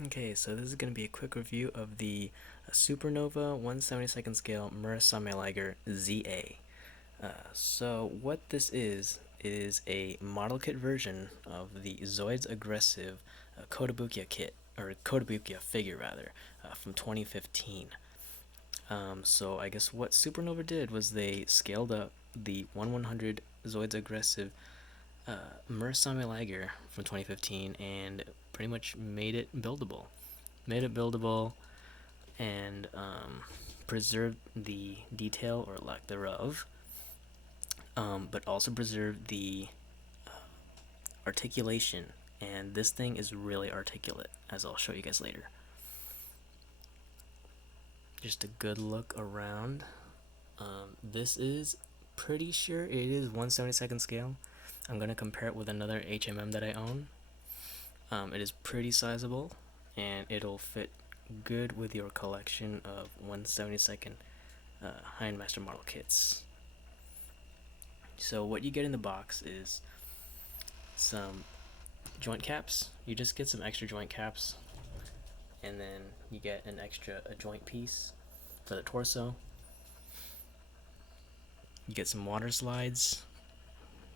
Okay, so this is going to be a quick review of the Supernova 1/72nd scale Murasame Liger ZA. So what this is a model kit version of the Zoids Aggressive Kotobukiya kit, or Kotobukiya figure rather, from 2015. So I guess what Supernova did was they scaled up the 1/100 Zoids Aggressive Murasame Liger from 2015 and pretty much made it buildable and preserved the detail or lack thereof, but also preserved the articulation. And this thing is really articulate, as I'll show you guys later. Just a good look around. This is pretty sure it is 1/72nd scale. I'm gonna compare it with another HMM that I own. It is pretty sizable, and it'll fit good with your collection of 1/72nd Master model kits. So what you get in the box is some joint caps. You just get some extra joint caps, and then you get a joint piece for the torso. You get some water slides.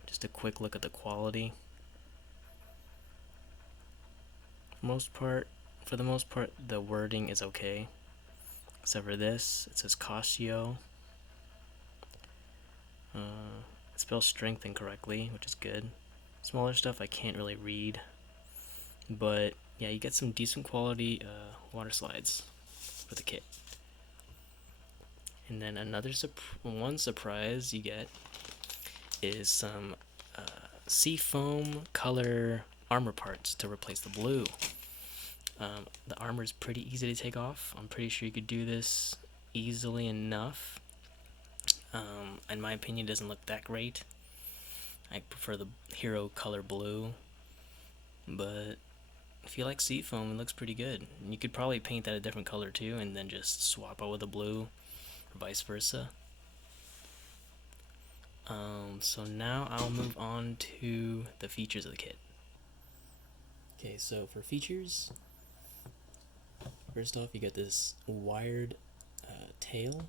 Just a quick look at the quality. For the most part, the wording is okay. Except for this, it says Casio. It spells strength incorrectly, which is good. Smaller stuff I can't really read, but yeah, you get some decent quality water slides for the kit. And then one surprise you get is some seafoam color armor parts to replace the blue. The armor is pretty easy to take off. I'm pretty sure you could do this easily enough. In my opinion, it doesn't look that great. I prefer the hero color blue, but if you like seafoam, it looks pretty good. You could probably paint that a different color too, and then just swap out with the blue, or vice versa. So now I'll move on to the features of the kit. Okay, so for features, first off, you get this wired tail,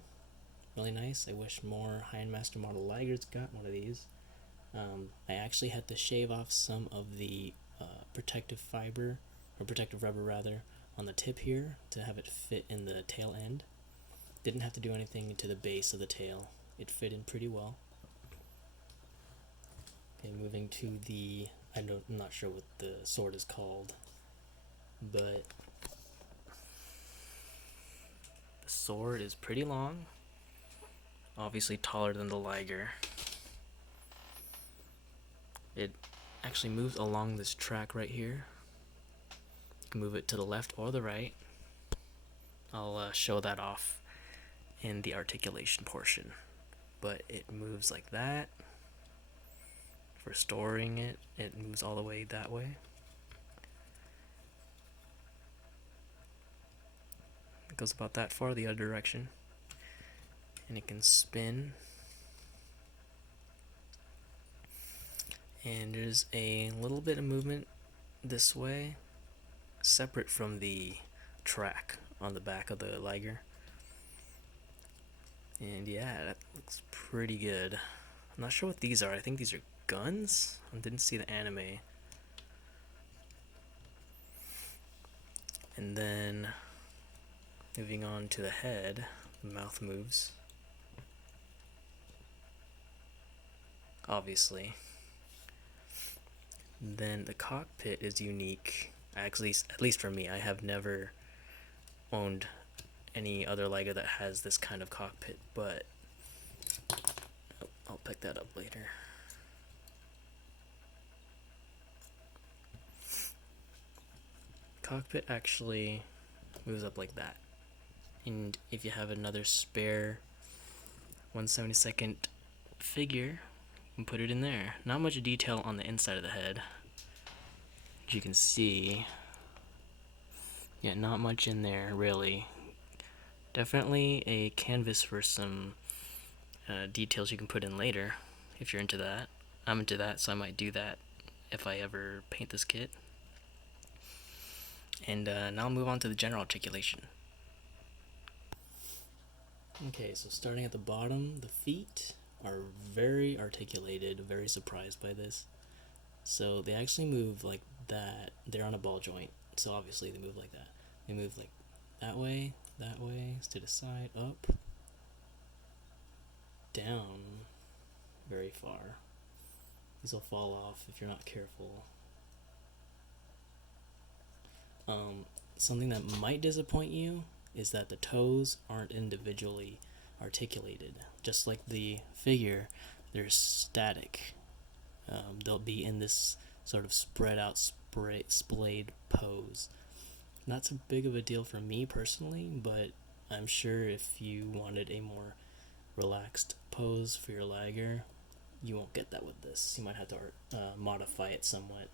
really nice. I wish more High-End Master model Ligers got one of these. I actually had to shave off some of the protective fiber, or protective rubber rather, on the tip here to have it fit in the tail end. Didn't have to do anything to the base of the tail. It fit in pretty well. Okay, moving to I'm not sure what the sword is called, but the sword is pretty long, obviously taller than the Liger. It actually moves along this track right here. You can move it to the left or the right. I'll show that off in the articulation portion, but it moves like that. For storing it, it moves all the way that way. It goes about that far the other direction, and it can spin. And there's a little bit of movement this way, separate from the track on the back of the Liger. And yeah, that looks pretty good. I'm not sure what these are. I think these are guns? I didn't see the anime. And then moving on to the head, the mouth moves. Obviously. Then the cockpit is unique. Actually, at least for me, I have never owned any other Lego that has this kind of cockpit, but I'll pick that up later. Cockpit actually moves up like that. And if you have another spare 1/72nd figure, you can put it in there. Not much detail on the inside of the head, as you can see. Yeah, not much in there really. Definitely a canvas for some details you can put in later if you're into that. I'm into that, so I might do that if I ever paint this kit. And now I'll move on to the general articulation. Okay, so starting at the bottom, the feet are very articulated, very surprised by this. So they actually move like that. They're on a ball joint, so obviously they move like that. They move like that way, to the side, up, down, very far. These will fall off if you're not careful. Something that might disappoint you is that the toes aren't individually articulated. Just like the figure, they're static. They'll be in this sort of spread out, splayed pose. Not so big of a deal for me personally, but I'm sure if you wanted a more relaxed pose for your Liger, you won't get that with this. You might have to modify it somewhat.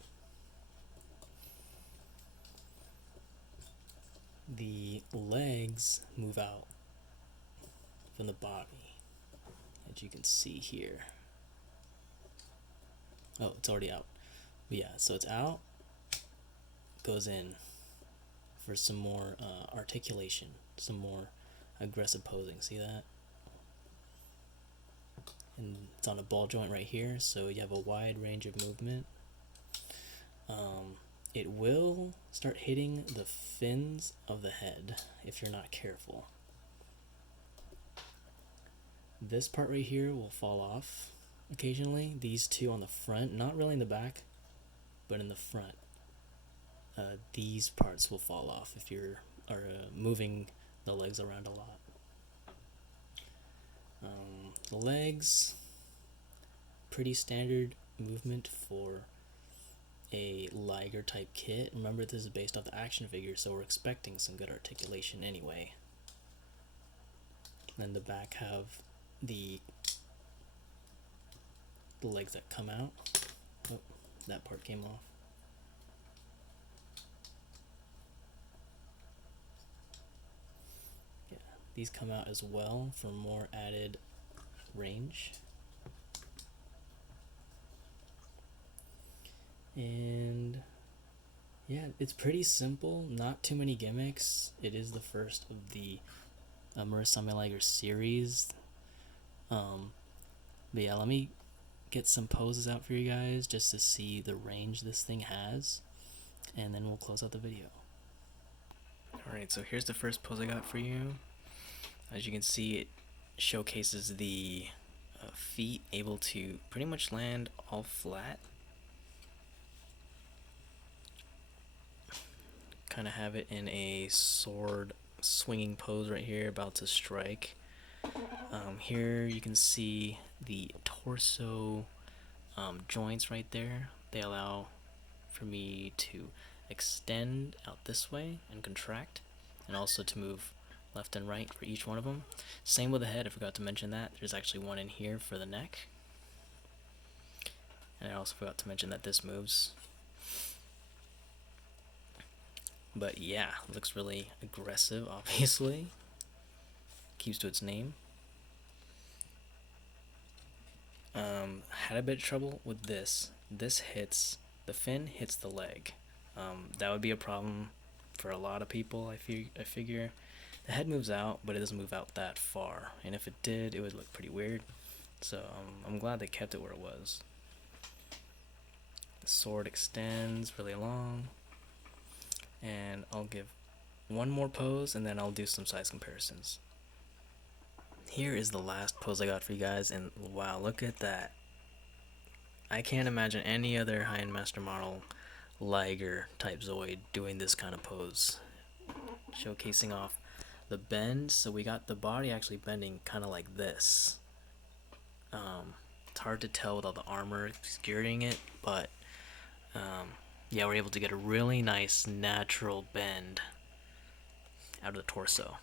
The legs move out from the body, as you can see here. Oh, it's already out. But yeah, so it's out, goes in for some more articulation, some more aggressive posing. See that? And it's on a ball joint right here, so you have a wide range of movement. It will start hitting the fins of the head if you're not careful. This part right here will fall off occasionally. These two on the front, not really in the back, but in the front. These parts will fall off if you're moving the legs around a lot. The legs, pretty standard movement for a Liger type kit. Remember, this is based off the action figure, so we're expecting some good articulation anyway. Then the back have the legs that come out. Oh, that part came off. Yeah, these come out as well for more added range. And yeah, it's pretty simple, not too many gimmicks. It is the first of the Murasame Liger series. But yeah, let me get some poses out for you guys just to see the range this thing has, and then we'll close out the video. Alright, so here's the first pose I got for you. As you can see, it showcases the feet able to pretty much land all flat. Kind of have it in a sword swinging pose right here, about to strike. Here you can see the torso joints right there. They allow for me to extend out this way and contract, and also to move left and right for each one of them. Same with the head, I forgot to mention that. There's actually one in here for the neck. And I also forgot to mention that this moves. But yeah, looks really aggressive, obviously. Keeps to its name. Had a bit of trouble with this. This hits, the fin hits the leg. That would be a problem for a lot of people, I figure. The head moves out, but it doesn't move out that far. And if it did, it would look pretty weird. So I'm glad they kept it where it was. The sword extends really long. And I'll give one more pose, and then I'll do some size comparisons. Here is the last pose I got for you guys, and wow, look at that. I can't imagine any other high-end master model Liger type Zoid doing this kind of pose. Showcasing off the bend, so we got the body actually bending kind of like this. It's hard to tell with all the armor obscuring it, but yeah, we're able to get a really nice natural bend out of the torso.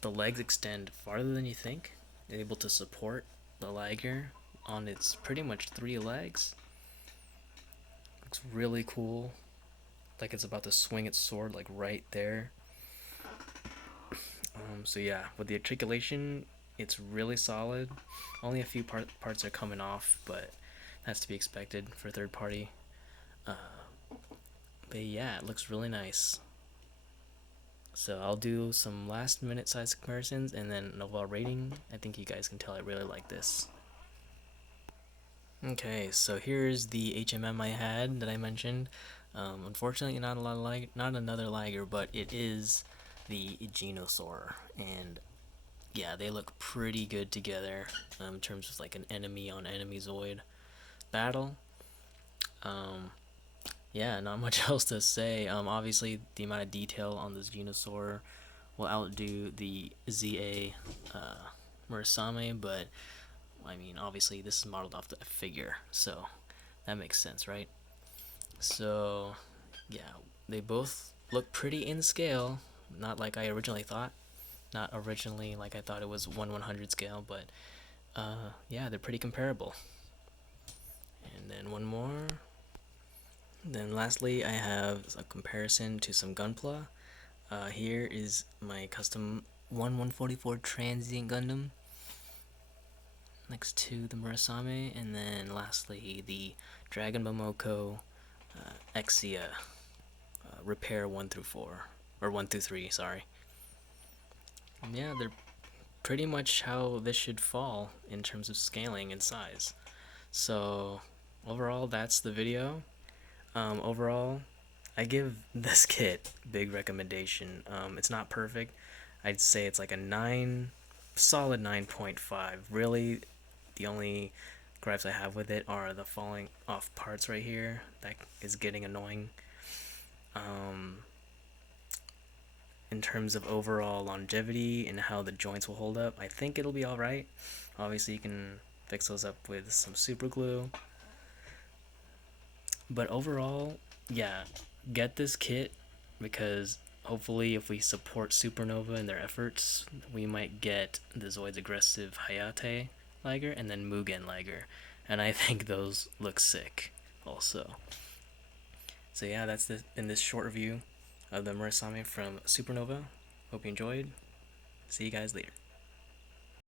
The legs extend farther than you think. They're able to support the Liger on its pretty much 3 legs. Looks really cool. Like it's about to swing its sword like right there. So yeah, with the articulation, it's really solid. Only a few parts are coming off, but that's to be expected for third party. But But yeah, it looks really nice. So I'll do some last minute size comparisons and then an overall rating. I think you guys can tell I really like this. Okay, so here's the HMM I had that I mentioned. Unfortunately, not a lot of not another Liger, but it is the Genosaur, and yeah, they look pretty good together in terms of like an enemy on enemy Zoid battle. Um, yeah, not much else to say. Obviously, the amount of detail on this Genosaur will outdo the ZA Murasame, but I mean, obviously, this is modeled off the figure, so that makes sense, right? So, yeah, they both look pretty in scale, not like I originally thought. Not originally like I thought it was 1/100 scale, but yeah, they're pretty comparable. And then one more. Then lastly, I have a comparison to some Gunpla. Here is my custom 1/144 Transient Gundam next to the Murasame, and then lastly the Dragon Momoko Exia Repair 1 through 4 or 1 through 3. Sorry. And yeah, they're pretty much how this should fall in terms of scaling and size. So overall, that's the video. Overall, I give this kit big recommendation. It's not perfect. I'd say it's like a 9, solid 9.5. Really, the only gripes I have with it are the falling off parts right here. That is getting annoying. In terms of overall longevity and how the joints will hold up, I think it'll be alright. Obviously, you can fix those up with some super glue. But overall, yeah, get this kit because hopefully if we support Supernova in their efforts, we might get the Zoid's aggressive Hayate Liger and then Mugen Liger. And I think those look sick also. So yeah, that's in this short review of the Murasame from Supernova. Hope you enjoyed. See you guys later.